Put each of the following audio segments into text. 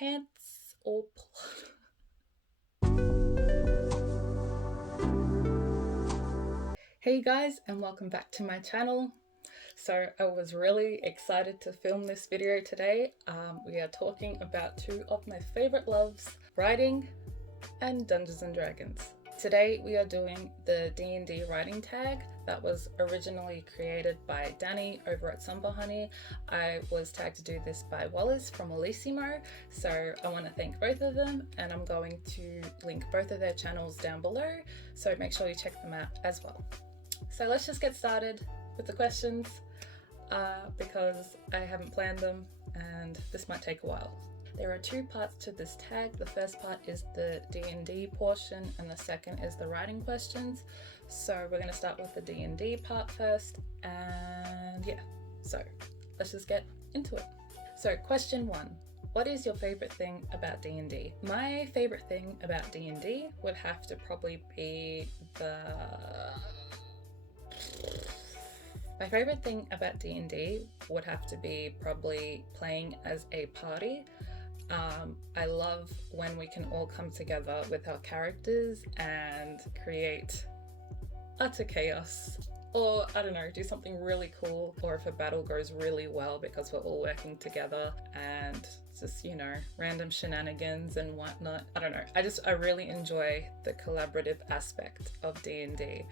pants or Hey guys, and welcome back to my channel. So I was really excited to film this video today. We are talking about two of my favorite loves, writing and Dungeons and Dragons. Today we are doing the D&D Writing Tag that was originally created by Dani over at Somberhoney. I was tagged to do this by Wallis from Wallissimo, so I want to thank both of them, and I'm going to link both of their channels down below, so make sure you check them out as well. So let's just get started with the questions because I haven't planned them and this might take a while. There are two parts to this tag. The first part is the D&D portion and the second is the writing questions. So we're going to start with the D&D part first, and yeah, so let's just get into it. So question 1. What is your favorite thing about D&D? My favorite thing about D&D would have to probably be My favorite thing about D&D would have to be probably playing as a party. I love when we can all come together with our characters and create utter chaos, or I don't know, do something really cool, or if a battle goes really well because we're all working together and just, you know, random shenanigans and whatnot. I don't know, I really enjoy the collaborative aspect of D&D,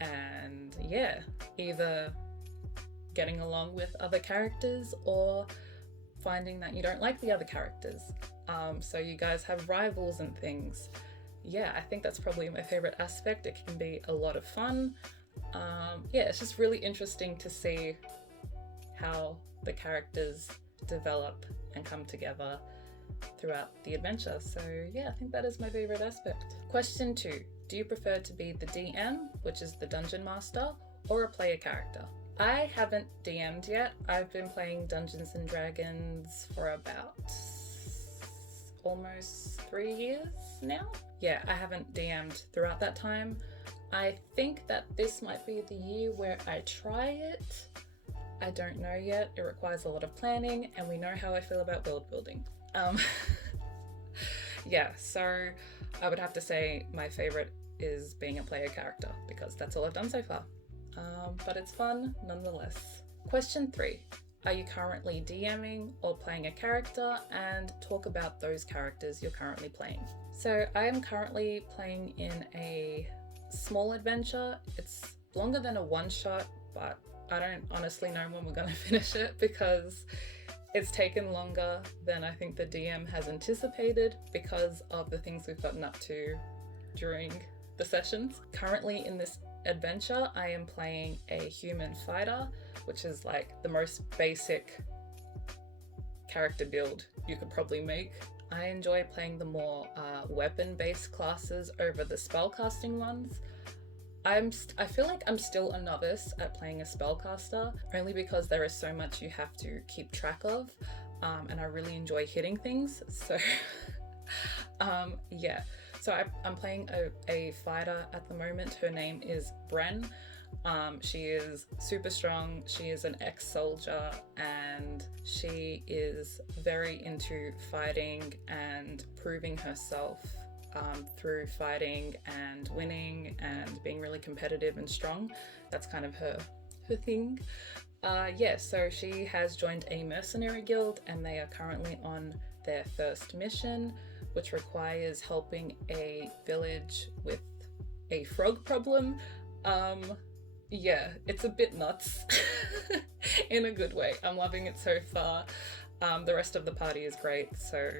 and yeah, either getting along with other characters or finding that you don't like the other characters, so you guys have rivals and things. Yeah, I think that's probably my favorite aspect. It can be a lot of fun. Yeah, it's just really interesting to see how the characters develop and come together throughout the adventure. So yeah, I think that is my favorite aspect. Question 2. Do you prefer to be the DM, which is the dungeon master, or a player character? I haven't DM'd yet. I've been playing Dungeons and Dragons for about almost 3 years now. Yeah, I haven't DM'd throughout that time. I think that this might be the year where I try it. I don't know yet. It requires a lot of planning, and we know how I feel about world building. Yeah, so I would have to say my favorite is being a player character because that's all I've done so far. But it's fun nonetheless. Question 3. Are you currently DMing or playing a character, and talk about those characters you're currently playing. So I am currently playing in a small adventure. It's longer than a one-shot, but I don't honestly know when we're going to finish it because it's taken longer than I think the DM has anticipated because of the things we've gotten up to during the sessions. Currently in this adventure, I am playing a human fighter, which is like the most basic character build you could probably make. I enjoy playing the more weapon-based classes over the spellcasting ones. I feel like I'm still a novice at playing a spellcaster, only because there is so much you have to keep track of, and I really enjoy hitting things. So yeah. So I'm playing a fighter at the moment. Her name is Bren. She is super strong. She is an ex-soldier and she is very into fighting and proving herself through fighting and winning and being really competitive and strong. That's kind of her thing. Yeah, so she has joined a mercenary guild and they are currently on their first mission, which requires helping a village with a frog problem. Yeah, it's a bit nuts in a good way. I'm loving it so far. The rest of the party is great, so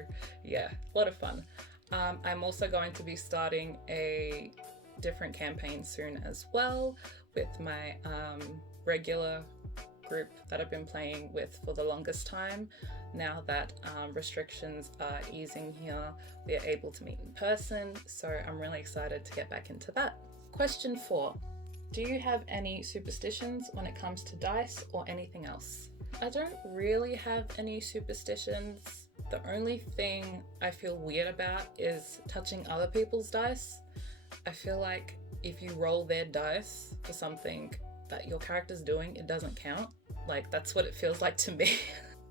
yeah, a lot of fun. I'm also going to be starting a different campaign soon as well with my regular group that I've been playing with for the longest time. Now that restrictions are easing here, we are able to meet in person, so I'm really excited to get back into that. Question 4. Do you have any superstitions when it comes to dice or anything else? I don't really have any superstitions. The only thing I feel weird about is touching other people's dice. I feel like if you roll their dice for something that your character's doing, it doesn't count. Like, that's what it feels like to me.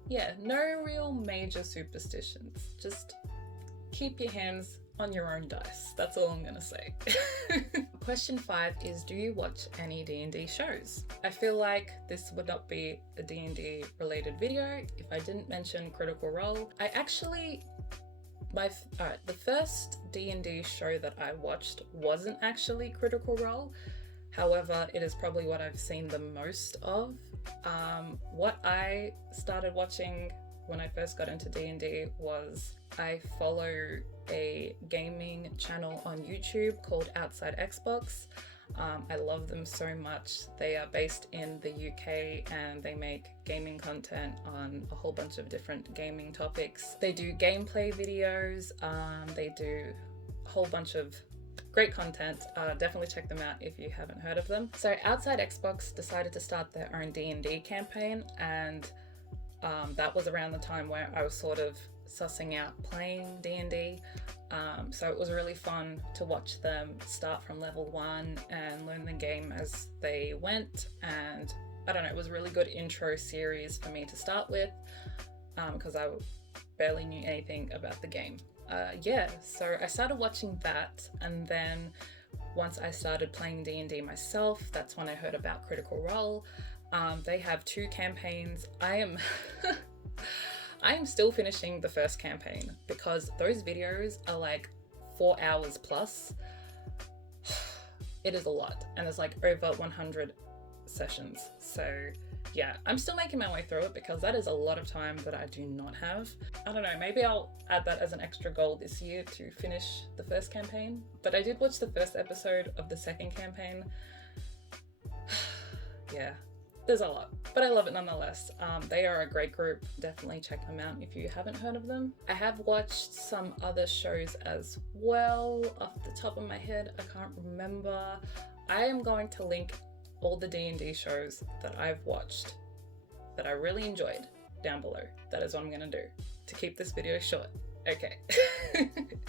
yeah, no real major superstitions. Just keep your hands on your own dice. That's all I'm gonna say. Question 5 is, do you watch any D&D shows? I feel like this would not be a D&D related video if I didn't mention Critical Role. The first D&D show that I watched wasn't actually Critical Role. However, it is probably what I've seen the most of. What I started watching when I first got into D&D was I follow a gaming channel on YouTube called Outside Xbox. I love them so much. They are based in the UK and they make gaming content on a whole bunch of different gaming topics. They do gameplay videos, they do a whole bunch of great content. Definitely check them out if you haven't heard of them. So Outside Xbox decided to start their own D&D campaign, and that was around the time where I was sort of sussing out playing D&D. So it was really fun to watch them start from level 1 and learn the game as they went. And I don't know, it was a really good intro series for me to start with, because I barely knew anything about the game. So I started watching that, and then once I started playing D&D myself, that's when I heard about Critical Role. They have 2 campaigns. I am still finishing the first campaign because those videos are like 4 hours plus. It is a lot, and there's like over 100 sessions. So yeah, I'm still making my way through it because that is a lot of time that I do not have. I don't know, maybe I'll add that as an extra goal this year to finish the first campaign. But I did watch the first episode of the second campaign. Yeah, there's a lot, but I love it nonetheless. They are a great group. Definitely check them out if you haven't heard of them. I have watched some other shows as well. Off the top of my head, I can't remember. I am going to link all the D&D shows that I've watched that I really enjoyed down below. That is what I'm gonna do to keep this video short. Okay.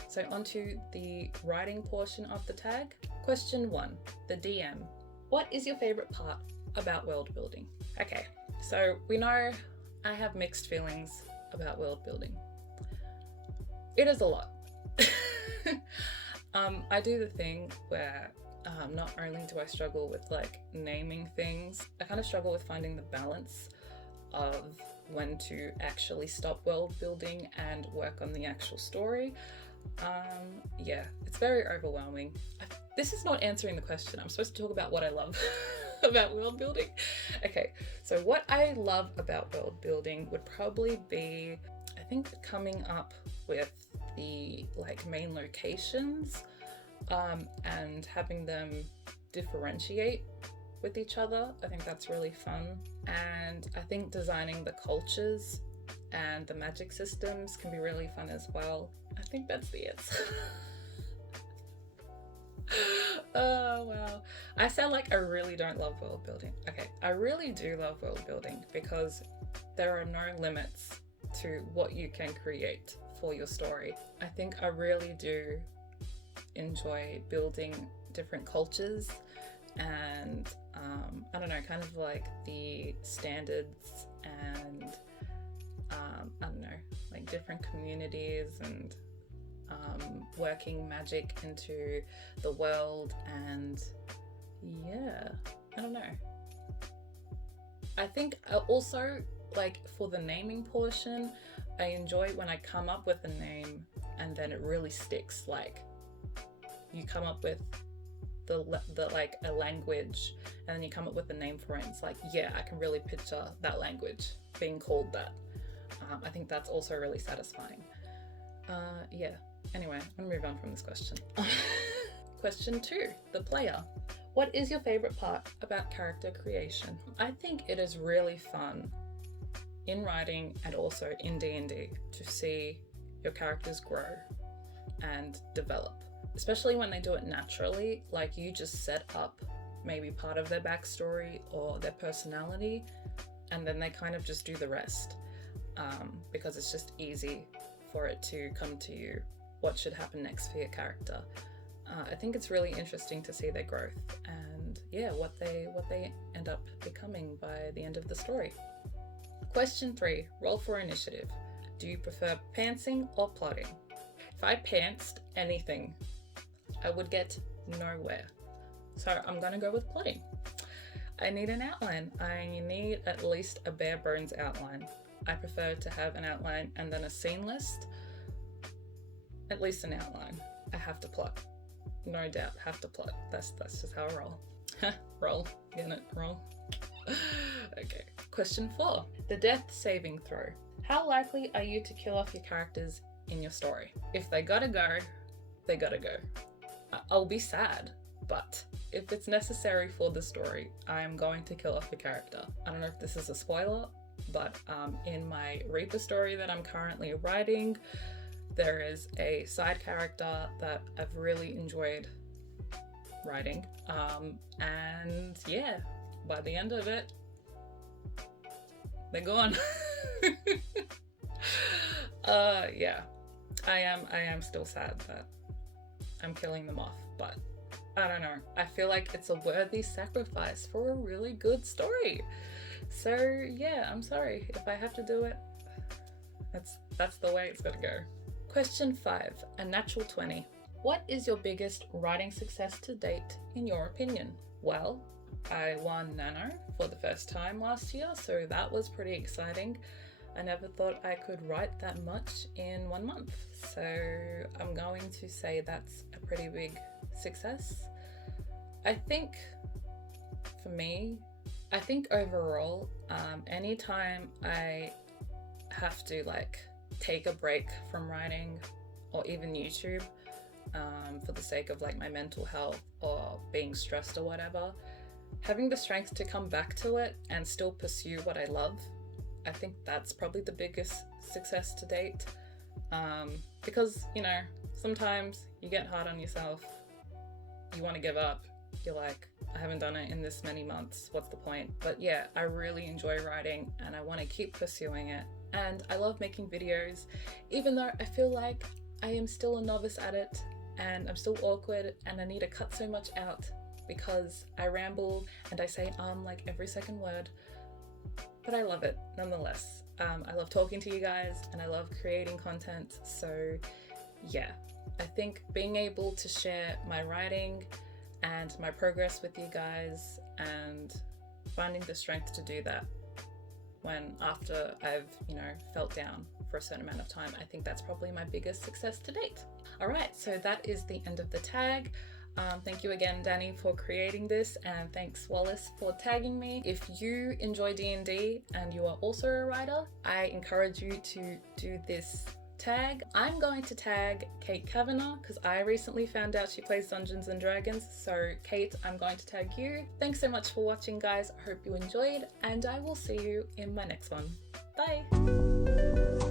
So onto the writing portion of the tag. Question 1, the DM. What is your favorite part about world building? Okay, so we know I have mixed feelings about world building. It is a lot. I do the thing where not only do I struggle with like naming things, I kind of struggle with finding the balance of when to actually stop world building and work on the actual story. Yeah, it's very overwhelming. This is not answering the question. I'm supposed to talk about what I love about world building. Okay, so what I love about world building would probably be, I think, coming up with the like main locations, and having them differentiate with each other. I think that's really fun. And I think designing the cultures and the magic systems can be really fun as well. I think that's the answer. Oh wow, I sound like I really don't love world building. Okay, I really do love world building because there are no limits to what you can create for your story. I think I really do enjoy building different cultures and I don't know, kind of like the standards and I don't know, like different communities and working magic into the world. And yeah, I don't know, I think also, like, for the naming portion, I enjoy when I come up with a name and then it really sticks. Like, you come up with the like a language and then you come up with a name for it. It's like, yeah, I can really picture that language being called that. I think that's also really satisfying. Yeah, anyway, I'm gonna move on from this question. Question 2, the player. What is your favorite part about character creation? I think it is really fun in writing and also in D&D to see your characters grow and develop, especially when they do it naturally. Like, you just set up maybe part of their backstory or their personality and then they kind of just do the rest, because it's just easy for it to come to you what should happen next for your character. I think it's really interesting to see their growth and yeah, what they end up becoming by the end of the story. Question 3, roll for initiative. Do you prefer pantsing or plotting? If I pantsed anything, I would get nowhere. So I'm gonna go with plotting. I need an outline. I need at least a bare bones outline. I prefer to have an outline and then a scene list. At least an outline. I have to plot. No doubt, have to plot. That's just how I roll. Roll. Get it? Roll. Okay. Question 4. The death saving throw. How likely are you to kill off your characters in your story? If they gotta go, they gotta go. I'll be sad, but if it's necessary for the story, I'm going to kill off a character. I don't know if this is a spoiler, but in my Reaper story that I'm currently writing, there is a side character that I've really enjoyed writing. And yeah, by the end of it, they're gone. Yeah, I am still sad that I'm killing them off, but I don't know. I feel like it's a worthy sacrifice for a really good story. So yeah, I'm sorry if I have to do it. That's the way it's gotta go. Question 5, a natural 20. What is your biggest writing success to date in your opinion? Well, I won Nano for the first time last year, so that was pretty exciting. I never thought I could write that much in 1 month, so I'm going to say that's a pretty big success. I think for me, I think overall, anytime I have to like take a break from writing or even YouTube for the sake of like my mental health or being stressed or whatever, having the strength to come back to it and still pursue what I love, I think that's probably the biggest success to date. Because, you know, sometimes you get hard on yourself, you want to give up, you're like, I haven't done it in this many months, what's the point? But yeah, I really enjoy writing and I want to keep pursuing it. And I love making videos, even though I feel like I am still a novice at it and I'm still awkward and I need to cut so much out because I ramble and I say like every second word, but I love it nonetheless. I love talking to you guys and I love creating content. So yeah, I think being able to share my writing and my progress with you guys and finding the strength to do that when after I've, you know, felt down for a certain amount of time, I think that's probably my biggest success to date. All right, so that is the end of the tag. Thank you again, Dani, for creating this, and thanks, Wallis, for tagging me. If you enjoy D&D and you are also a writer, I encourage you to do this tag. I'm going to tag Kate Kavanagh because I recently found out she plays Dungeons and Dragons. So Kate, I'm going to tag you. Thanks so much for watching, guys. I hope you enjoyed, and I will see you in my next one. Bye.